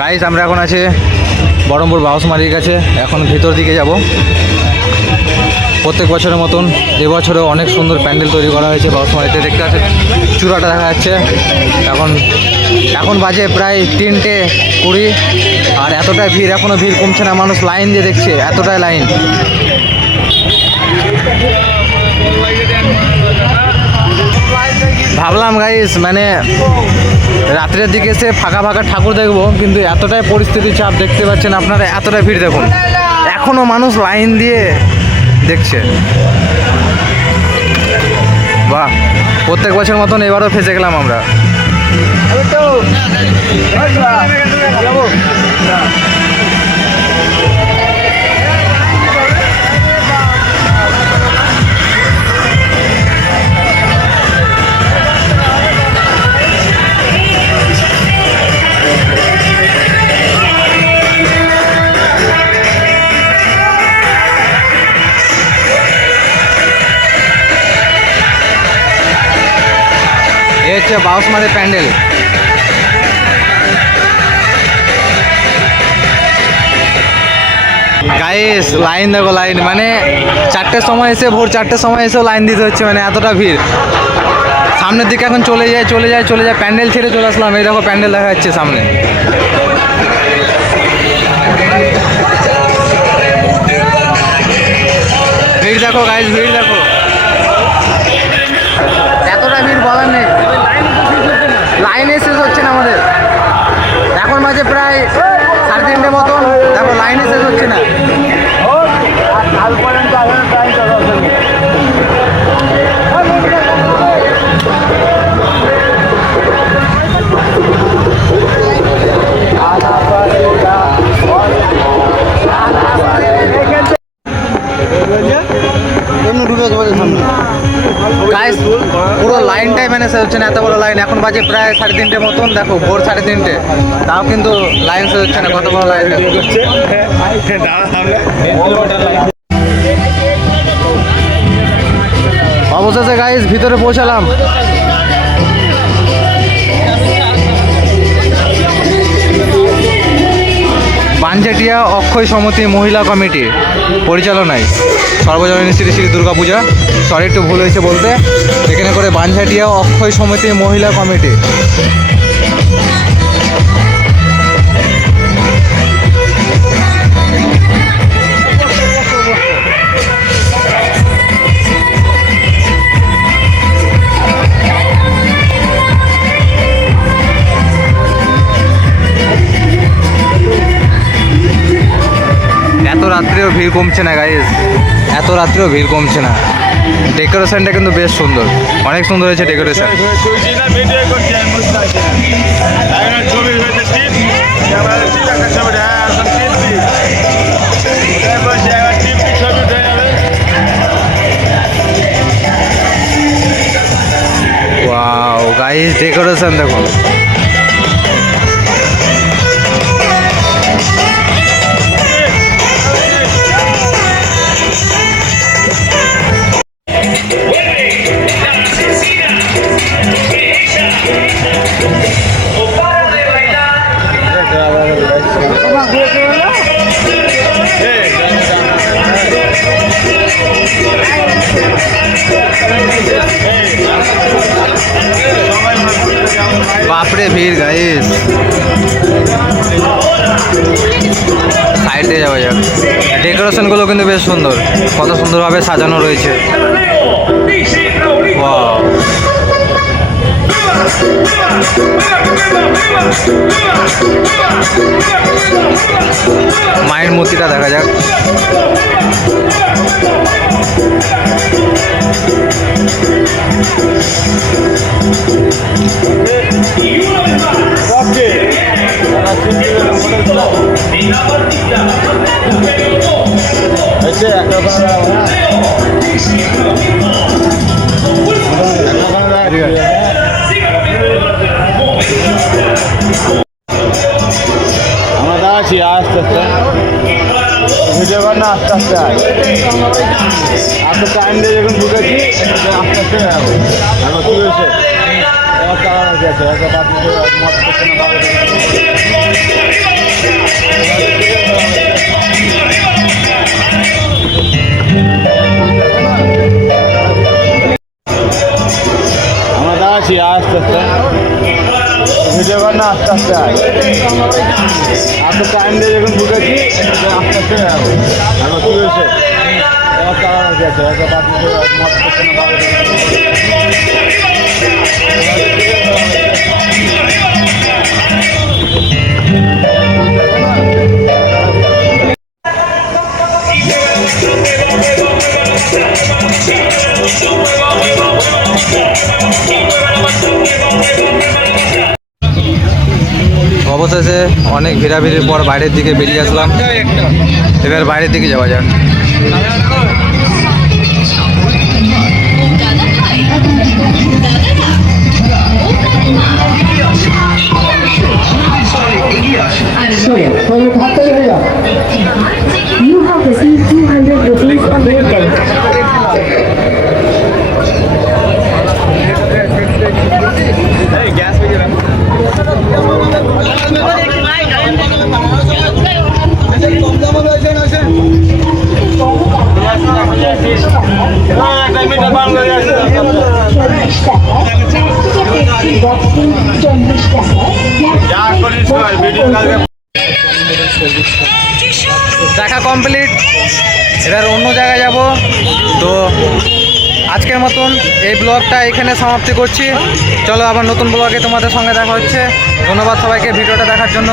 Guys আমরা এখন আছি বহরমপুর বাউসমারির কাছে। এখন ভিতর দিকে যাব। প্রত্যেক বছরের মতন এবছরেও অনেক সুন্দর প্যান্ডেল তৈরি করা হয়েছে বাউসমারিতে। দেখতে পাচ্ছেন চূড়াটা দেখা যাচ্ছে। এখন বাজে প্রায় 3:20 আর এতটাই ভিড়, এখনও ভিড় কমছে না। মানুষ লাইন দিয়ে দেখছে, এতটাই লাইন। ভাবলাম গাইস মানে রাত্রের দিকে এসে ফাঁকা ফাঁকা ঠাকুর দেখবো, কিন্তু এতটাই পরিস্থিতি চাপ, দেখতে পাচ্ছেন আপনারা এতটাই ভিড়। দেখুন এখনও মানুষ লাইন দিয়ে দেখছে। বাহ, প্রত্যেক বছর মতন এবারও ফেসে গেলাম আমরা। এই হচ্ছে বাউসমারি প্যান্ডেল। গাইস লাইন দেখো, লাইন মানে 4টের সময় এসে, ভোর 4টের সময় এসেও লাইন দিতে হচ্ছে, মানে এতটা ভিড়। সামনের দিকে এখন চলে যায় প্যান্ডেল ছেড়ে চলে আসলাম। এই দেখো প্যান্ডেল দেখা যাচ্ছে সামনে। ভিড় দেখো গাইস, ভিড় দেখো, এতটা ভিড় বলার নেই। লাইনে শেষ হচ্ছে না আমাদের। এখন বাজে প্রায় 3:30 মতন, দেখো লাইনে শেষ হচ্ছে না। পুরো লাইনটাই মানে শেষ হচ্ছে না, এত বড় লাইন। এখন বাজে প্রায় 3:30 মতন, দেখো ভোর 3:30, তাও কিন্তু লাইন শেষ হচ্ছে না। কত বড় লাইন হচ্ছে। অবশেষে গাইস ভিতরে পৌঁছালাম। বানঝাটিয়া অক্ষয় সমিতি মহিলা কমিটি পরিচালনায় সর্বজনীন শ্রী শ্রী দুর্গাপূজা, সরি একটু ভুল হয়েছে বলতে, এখানে করে বানঝাটিয়া অক্ষয় সমিতি মহিলা কমিটি। এত রাত্রেও ভিড় কমছে না গাইস, এত রাত্রেও ভিড় কমছে না। ডেকোরেশনটা কিন্তু বেশ সুন্দর, অনেক সুন্দর হয়েছে ডেকোরেশন। ওয়াও গাইস, ডেকোরেশন দেখুন। বাপরে ভিড় গাইস, সাইডে যাওয়া যাক। ডেকোরেশনগুলো কিন্তু বেশ সুন্দর, কত সুন্দরভাবে সাজানো রয়েছে। ওয়াও, মায়ের মূর্তিটা দেখা যাক। আমরা আছি আস্তে আস্তে ভিডিও কর না, আস্তে আস্তে আস্তে টাইম দিয়ে যখন ঢুকেছি আস্তে আস্তে যাবো। এখন কি হয়েছে চালানো গেছে, একটা বাদ আস্তে আস্তে ভিডিও কর না আস্তে আস্তে আয় আর তো টাইম দিয়ে যখন ঢুকেছি আস্তে আস্তে যাবো এখন কী হয়েছে আমার চালানো কি আছে হয়তো বাকি মাছ করছে না অবশেষে অনেক ভিড়াভিড়ির পর বাইরের দিকে বেরিয়ে আসলাম। এবার বাইরের দিকে যাওয়া যাক। You have received 200 rupees on your bill. Gas হয়ে গেলাম দেখা কমপ্লিট। এবার অন্য জায়গায় যাব। তো আজকের মতন এই ব্লগটা এখানে সমাপ্তি করছি। চলো আবার নতুন ব্লগে তোমাদের সঙ্গে দেখা হচ্ছে। ধন্যবাদ সবাইকে ভিডিওটা দেখার জন্য।